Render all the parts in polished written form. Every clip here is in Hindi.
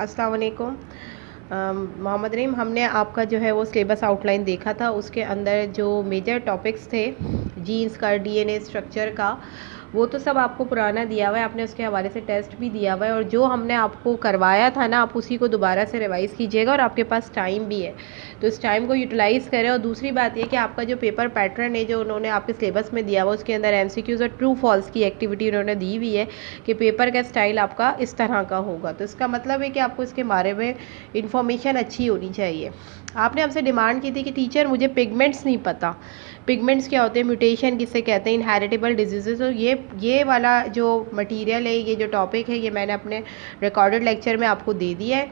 अस्सलाम वालेकुम। मोहम्मद रहीम, हमने आपका जो है वो सिलेबस आउटलाइन देखा था। उसके अंदर जो मेजर टॉपिक्स थे जीन्स का, डीएनए स्ट्रक्चर का, वो तो सब आपको पुराना दिया हुआ है। आपने उसके हवाले से टेस्ट भी दिया हुआ है, और जो हमने आपको करवाया था ना, आप उसी को दोबारा से रिवाइज़ कीजिएगा। और आपके पास टाइम भी है, तो इस टाइम को यूटिलाइज़ करें। और दूसरी बात ये कि आपका जो पेपर पैटर्न है जो उन्होंने आपके सिलेबस में दिया हुआ, उसके अंदर एमसीक्यूज़ और ट्रू फॉल्स की एक्टिविटी उन्होंने दी हुई है कि पेपर का स्टाइल आपका इस तरह का होगा। तो इसका मतलब है कि आपको इसके बारे में इंफॉर्मेशन अच्छी होनी चाहिए। आपने हमसे डिमांड की थी कि टीचर मुझे पिगमेंट्स नहीं पता। पिगमेंट्स क्या होते हैं, म्यूटेशन किसे कहते हैं, इनहेरिटेबल डिजीजेस। तो ये वाला जो मटेरियल है, ये जो टॉपिक है, ये मैंने अपने रिकॉर्डेड लेक्चर में आपको दे दिया है,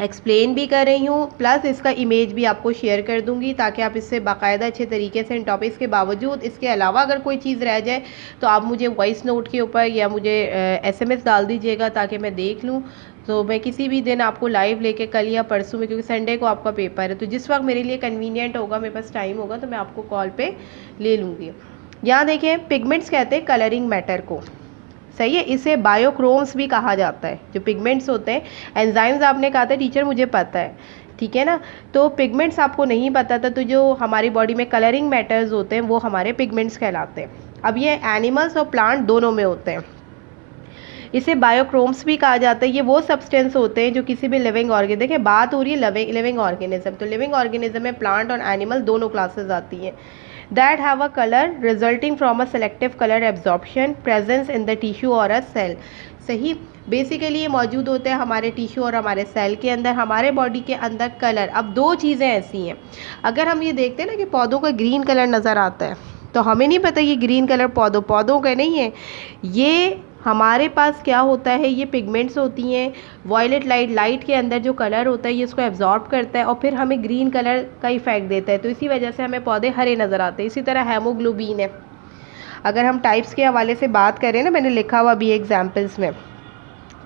एक्सप्लेन भी कर रही हूँ, प्लस इसका इमेज भी आपको शेयर कर दूंगी ताकि आप इससे बाकायदा अच्छे तरीके से इन टॉपिक्स के बावजूद इसके अलावा अगर कोई चीज़ रह जाए तो आप मुझे वॉइस नोट के ऊपर या मुझे एसएमएस डाल दीजिएगा ताकि मैं देख लूँ। तो मैं किसी भी दिन आपको लाइव लेके कल या परसों में, क्योंकि संडे को आपका पेपर है, तो जिस वक्त मेरे लिए कन्वीनियंट होगा, मेरे पास टाइम होगा, तो मैं आपको कॉल पे ले लूँगी। यहाँ देखें, पिगमेंट्स कहते हैं कलरिंग मैटर को, सही है। इसे बायोक्रोम्स भी कहा जाता है। जो पिगमेंट्स होते हैं, एंजाइम्स आपने कहा था टीचर मुझे पता है, ठीक है ना। तो पिगमेंट्स आपको नहीं पता था, तो जो हमारी बॉडी में कलरिंग मैटर्स होते हैं वो हमारे पिगमेंट्स कहलाते हैं। अब ये एनिमल्स और प्लांट दोनों में होते हैं। इसे बायोक्रोम्स भी कहा जाता है। ये वो सब्सटेंस होते हैं जो किसी भी लिविंग ऑर्गेनिज्म, देखिए बात हो रही है लिविंग ऑर्गेनिज्म, तो लिविंग ऑर्गेनिज्म में प्लांट और एनिमल दोनों क्लासेस आती हैं। That have a colour resulting from a selective colour absorption presence in the tissue और अ सेल। सही, बेसिकली ये मौजूद होते हैं हमारे टिश्यू और हमारे सेल के अंदर। हमारे बॉडी के अंदर कलर, अब दो चीज़ें ऐसी हैं, अगर हम ये देखते हैं ना कि पौधों का ग्रीन कलर नज़र आता है, तो हमें नहीं पता ये ग्रीन कलर पौधों का नहीं है। ये हमारे पास क्या होता है, ये पिगमेंट्स होती हैं। वॉयलेट लाइट के अंदर जो कलर होता है ये इसको एब्जॉर्ब करता है और फिर हमें ग्रीन कलर का इफेक्ट देता है, तो इसी वजह से हमें पौधे हरे नज़र आते हैं। इसी तरह हेमोग्लोबिन है। अगर हम टाइप्स के हवाले से बात करें ना, मैंने लिखा हुआ भी एग्जाम्पल्स में,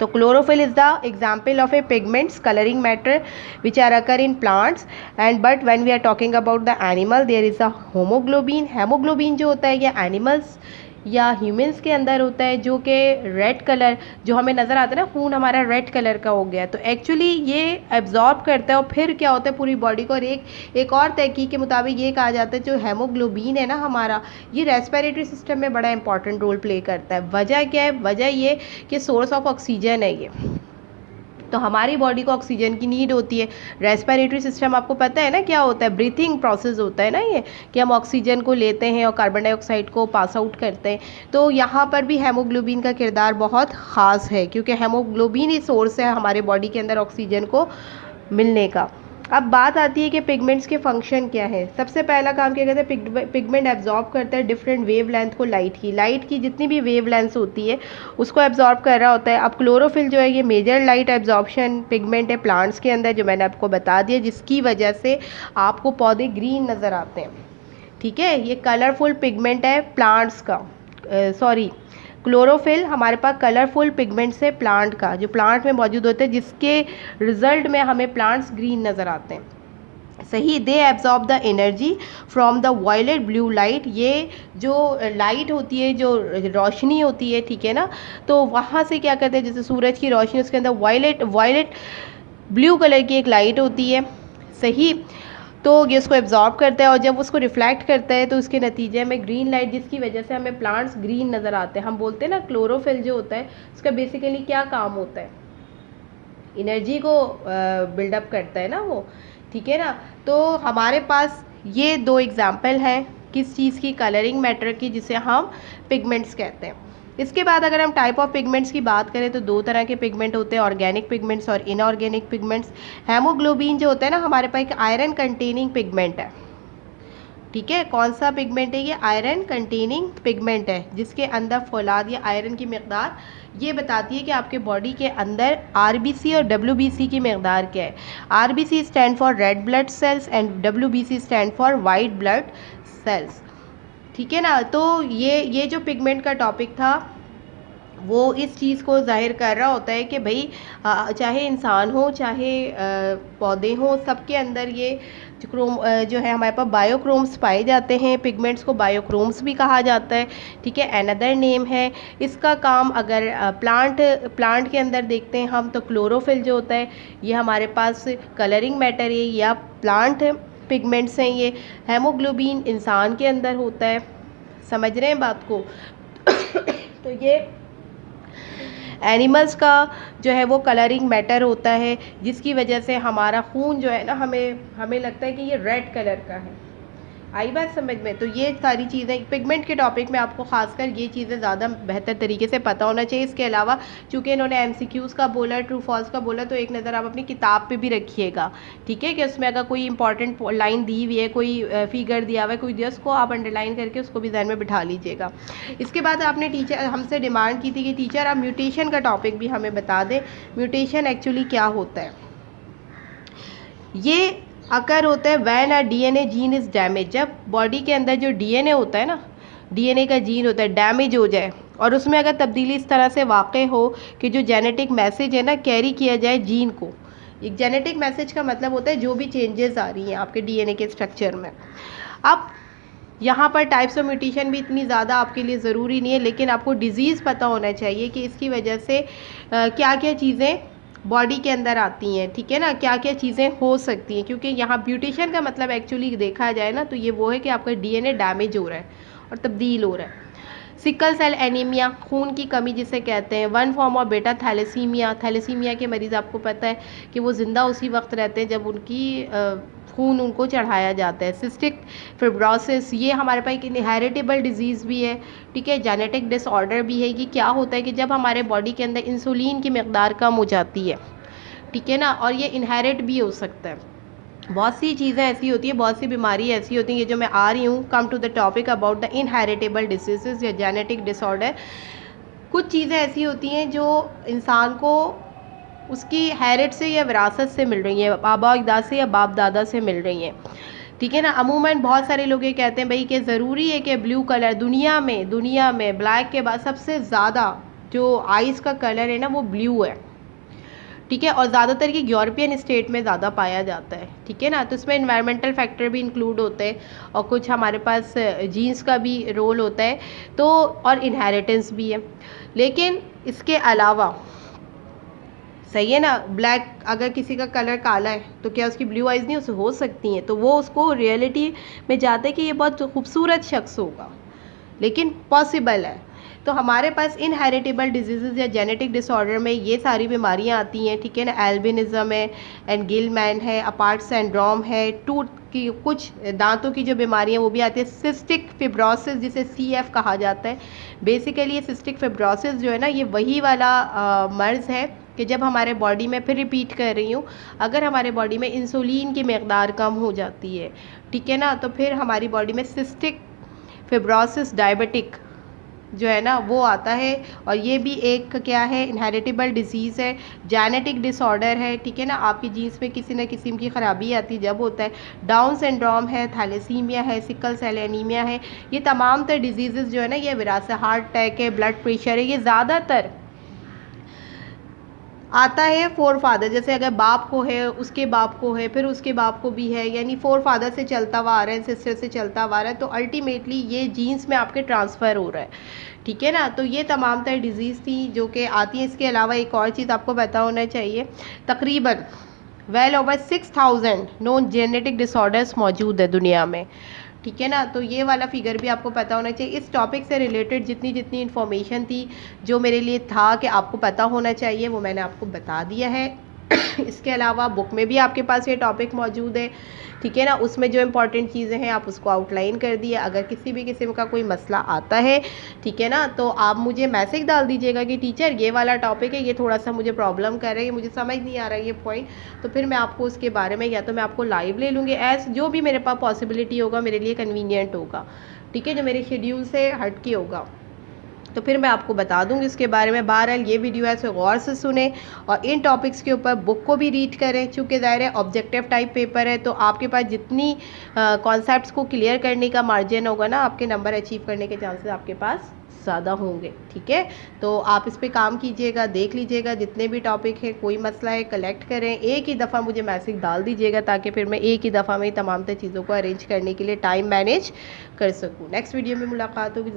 तो chlorophyll is the example of a pigments colouring matter which are occur in plants and but when we are talking about the animal there is a haemoglobin. Haemoglobin जो होता है ये एनिमल्स या ह्यूमंस के अंदर होता है, जो कि रेड कलर जो हमें नज़र आता है ना, खून हमारा रेड कलर का हो गया, तो एक्चुअली ये एब्जॉर्ब करता है और फिर क्या होता है पूरी बॉडी को। और एक और तहकीक के मुताबिक ये कहा जाता है जो हेमोग्लोबिन है ना हमारा, ये रेस्पिरेटरी सिस्टम में बड़ा इंपॉर्टेंट रोल प्ले करता है। वजह क्या है, वजह ये कि सोर्स ऑफ ऑक्सीजन है ये, तो हमारी बॉडी को ऑक्सीजन की नीड होती है। रेस्पिरेटरी सिस्टम आपको पता है ना क्या होता है, ब्रीथिंग प्रोसेस होता है ना ये, कि हम ऑक्सीजन को लेते हैं और कार्बन डाइऑक्साइड को पास आउट करते हैं। तो यहाँ पर भी हेमोग्लोबिन का किरदार बहुत ख़ास है, क्योंकि हेमोग्लोबिन ही सोर्स है हमारे बॉडी के अंदर ऑक्सीजन को मिलने का। अब बात आती है कि पिगमेंट्स के फंक्शन क्या है। सबसे पहला काम क्या कहते हैं, पिगमेंट एब्जॉर्ब करता है डिफरेंट वेव लेंथ को, लाइट की जितनी भी वेव लेंथ होती है उसको एब्जॉर्ब कर रहा होता है। अब क्लोरोफिल जो है ये मेजर लाइट एब्जॉर्प्शन पिगमेंट है प्लांट्स के अंदर, जो मैंने आपको बता दिया, जिसकी वजह से आपको पौधे ग्रीन नज़र आते हैं, ठीक है। ये कलरफुल पिगमेंट है प्लांट्स का, सॉरी, क्लोरोफिल हमारे पास कलरफुल पिगमेंट्स है प्लांट का, जो प्लांट में मौजूद होते हैं, जिसके रिजल्ट में हमें प्लांट्स ग्रीन नज़र आते हैं। सही, they absorb the energy from the violet blue light. ये जो लाइट होती है, जो रोशनी होती है, ठीक है ना, तो वहाँ से क्या करते हैं, जैसे सूरज की रोशनी, उसके अंदर वायलेट ब्लू कलर की एक लाइट होती है, सही, तो ये उसको एब्जॉर्ब करता है और जब उसको रिफ्लेक्ट करता है तो उसके नतीजे में ग्रीन लाइट, जिसकी वजह से हमें प्लांट्स ग्रीन नज़र आते हैं। हम बोलते हैं ना क्लोरोफिल जो होता है उसका बेसिकली क्या काम होता है, एनर्जी को बिल्डअप करता है ना वो, ठीक है ना। तो हमारे पास ये दो एग्जाम्पल हैं किस चीज़ की, कलरिंग मैटर की, जिसे हम पिगमेंट्स कहते हैं। इसके बाद अगर हम टाइप ऑफ पिगमेंट्स की बात करें तो दो तरह के पिगमेंट होते हैं, ऑर्गेनिक पिगमेंट्स और इनऑर्गेनिक पिगमेंट्स। हेमोग्लोबिन जो होता है ना हमारे पास एक आयरन कंटेनिंग पिगमेंट है, ठीक है। कौन सा पिगमेंट है ये, आयरन कंटेनिंग पिगमेंट है, जिसके अंदर फौलाद या आयरन की मकदार ये बताती है कि आपके बॉडी के अंदर आरबीसी और डब्ल्यूबीसी की मकदार क्या है। RBC stand for red blood cells and WBC stand for white blood cells, ठीक है ना। तो ये जो पिगमेंट का टॉपिक था वो इस चीज़ को ज़ाहिर कर रहा होता है कि भाई चाहे इंसान हो चाहे पौधे हों, सबके अंदर ये जो है हमारे पास बायोक्रोम्स पाए जाते हैं। पिगमेंट्स को बायोक्रोम्स भी कहा जाता है, ठीक है, अनदर नेम है इसका। काम अगर प्लांट के अंदर देखते हैं हम, तो क्लोरोफिल जो होता है ये हमारे पास कलरिंग मैटर है या प्लांट पिगमेंट्स हैं ये। हेमोग्लोबिन इंसान के अंदर होता है, समझ रहे हैं बात को। तो ये एनिमल्स का जो है वो कलरिंग मैटर होता है, जिसकी वजह से हमारा खून जो है ना, हमें हमें लगता है कि ये रेड कलर का है। आई बात समझ में। तो ये सारी चीज़ें पिगमेंट के टॉपिक में आपको खासकर ये चीज़ें ज़्यादा बेहतर तरीके से पता होना चाहिए। इसके अलावा चूँकि इन्होंने एमसीक्यूज़ का बोला, ट्रू फॉल्स का बोला, तो एक नज़र आप अपनी किताब पे भी रखिएगा, ठीक है, कि उसमें अगर कोई इंपॉर्टेंट लाइन दी हुई है, कोई फिगर दिया हुआ है, कोई दिया, उसको आप अंडरलाइन करके उसको भी ध्यान में बिठा लीजिएगा। इसके बाद आपने टीचर हमसे डिमांड की थी कि टीचर आप म्यूटेशन का टॉपिक भी हमें बता दें। म्यूटेशन एक्चुअली क्या होता है? ये अकर होता है when a DNA gene is damage. जब बॉडी के अंदर जो डीएनए होता है ना, डीएनए का जीन होता है, डैमेज हो जाए और उसमें अगर तब्दीली इस तरह से वाक़ई हो कि जो जेनेटिक मैसेज है ना कैरी किया जाए जीन को। एक जेनेटिक मैसेज का मतलब होता है जो भी चेंजेस आ रही हैं आपके डीएनए के स्ट्रक्चर में। अब यहाँ पर टाइप्स ऑफ म्यूटेशन भी इतनी ज़्यादा आपके लिए ज़रूरी नहीं है, लेकिन आपको डिज़ीज़ पता होना चाहिए कि इसकी वजह से क्या क्या चीज़ें बॉडी के अंदर आती हैं, ठीक है ना, क्या क्या चीज़ें हो सकती हैं। क्योंकि यहाँ म्यूटेशन का मतलब एक्चुअली देखा जाए ना, तो ये वो है कि आपका डीएनए डैमेज हो रहा है और तब्दील हो रहा है। सिकल सेल एनीमिया, खून की कमी जिसे कहते हैं। वन फॉर्म ऑफ बेटा थैलेसीमिया, थैलेसीमिया के मरीज़ आपको पता है कि वो ज़िंदा उसी वक्त रहते हैं जब उनकी खून उनको चढ़ाया जाता है। सिस्टिक फिब्रोसिस, ये हमारे पास एक इनहेरिटेबल डिजीज़ भी है, ठीक है, जेनेटिक डिसऑर्डर भी है। ये क्या होता है कि जब हमारे बॉडी के अंदर इंसुलिन की मकदार कम हो जाती है, ठीक है ना, और ये इनहेरिट भी हो सकता है। बहुत सी चीज़ें ऐसी होती हैं, बहुत सी बीमारी ऐसी होती हैं, ये जो मैं आ रही हूँ, come to the topic about the inheritable diseases या जेनेटिक डिसऑर्डर। कुछ चीज़ें ऐसी होती हैं जो इंसान को उसकी हैरिट से या विरासत से मिल रही हैं, आबा अजदाद से या बाप दादा से मिल रही हैं, ठीक है ना। अमूमन बहुत सारे लोग ये कहते हैं भाई कि ज़रूरी है कि ब्लू कलर दुनिया में ब्लैक के बाद सबसे ज़्यादा जो आइज़ का कलर है ना वो ब्लू है, ठीक है, और ज़्यादातर ये यूरोपियन स्टेट में ज़्यादा पाया जाता है, ठीक है ना। तो इसमें इन्वायरमेंटल फैक्टर भी इंक्लूड होते हैं और कुछ हमारे पास जीन्स का भी रोल होता है, तो और इनहेरिटेंस भी है। लेकिन इसके अलावा सही है ना, ब्लैक अगर किसी का कलर काला है तो क्या उसकी ब्लू आइज़ नहीं उसे हो सकती हैं? तो वो उसको रियलिटी में जाता है कि ये बहुत खूबसूरत शख्स होगा, लेकिन पॉसिबल है। तो हमारे पास इनहेरिटेबल डिजीज़ या जेनेटिक डिसऑर्डर में ये सारी बीमारियां आती हैं, ठीक है ना। एल्बिनिज़म है, एंगेलमैन है, अपार्ट सिंड्रोम है, टूथ की कुछ दांतों की जो बीमारियां वो भी आती है। सिस्टिक फिब्रोसिस जिसे सीएफ कहा जाता है। बेसिकली ये सिस्टिक फिब्रोसिस जो है ना, ये वही वाला मर्ज़ है कि जब हमारे बॉडी में, फिर रिपीट कर रही हूँ, अगर हमारे बॉडी में इंसुलिन की मकदार कम हो जाती है, ठीक है ना, तो फिर हमारी बॉडी में सिस्टिक फिब्रोसिस डायबिटिक जो है ना वो आता है। और ये भी एक क्या है, इनहेरिटेबल डिजीज़ है, जेनेटिक डिसऑर्डर है, ठीक है ना। आपकी जीन्स में किसी न किस्म की ख़राबी आती जब होता है। डाउन सिंड्रोम है, थैलेसीमिया है, सिकल सेल एनीमिया है। ये तमाम तर डिजीज़ जो है ना, ये विरासत, हार्ट अटैक है, ब्लड प्रेशर है, ये ज़्यादातर आता है फोर फादर। जैसे अगर बाप को है, उसके बाप को है, फिर उसके बाप को भी है, यानी फोर फादर से चलता हुआ आ रहा है, सिस्टर से चलता हुआ आ रहा है, तो अल्टीमेटली ये जीन्स में आपके ट्रांसफ़र हो रहा है, ठीक है ना। तो ये तमाम तरह डिजीज़ थी जो कि आती है। इसके अलावा एक और चीज़ आपको पता होना चाहिए, तकरीबन well over 6000 known genetic disorders मौजूद है दुनिया में, ठीक है ना। तो ये वाला फिगर भी आपको पता होना चाहिए। इस टॉपिक से रिलेटेड जितनी जितनी इन्फॉर्मेशन थी जो मेरे लिए था कि आपको पता होना चाहिए, वो मैंने आपको बता दिया है। इसके अलावा बुक में भी आपके पास ये टॉपिक मौजूद है, ठीक है ना। उसमें जो इंपॉर्टेंट चीज़ें हैं आप उसको आउटलाइन कर दिए। अगर किसी भी किस्म का कोई मसला आता है, ठीक है ना, तो आप मुझे मैसेज डाल दीजिएगा कि टीचर ये वाला टॉपिक है, ये थोड़ा सा मुझे प्रॉब्लम कर रहा है, मुझे समझ नहीं आ रहा है ये पॉइंट। तो फिर मैं आपको उसके बारे में या तो मैं आपको लाइव ले लूँगी, एज जो भी मेरे पास पॉसिबिलिटी होगा, मेरे लिए कन्वीनियंट होगा, ठीक है, जो मेरे शेड्यूल से हट के होगा, तो फिर मैं आपको बता दूंगी इसके बारे में। बहरहाल ये वीडियो ऐसे गौर से सुने और इन टॉपिक्स के ऊपर बुक को भी रीड करें, चूँकि ज़ाहिर है ऑब्जेक्टिव टाइप पेपर है, तो आपके पास जितनी कॉन्सेप्ट्स को क्लियर करने का मार्जिन होगा ना, आपके नंबर अचीव करने के चांसेस आपके पास ज़्यादा होंगे। ठीक है, तो आप इस पे काम कीजिएगा, देख लीजिएगा जितने भी टॉपिक है, कोई मसला है कलेक्ट करें, एक ही दफ़ा मुझे मैसेज डाल दीजिएगा ताकि फिर मैं एक ही दफ़ा में तमाम चीज़ों को अरेंज करने के लिए टाइम मैनेज कर सकूँ। नेक्स्ट वीडियो में मुलाकात होगी।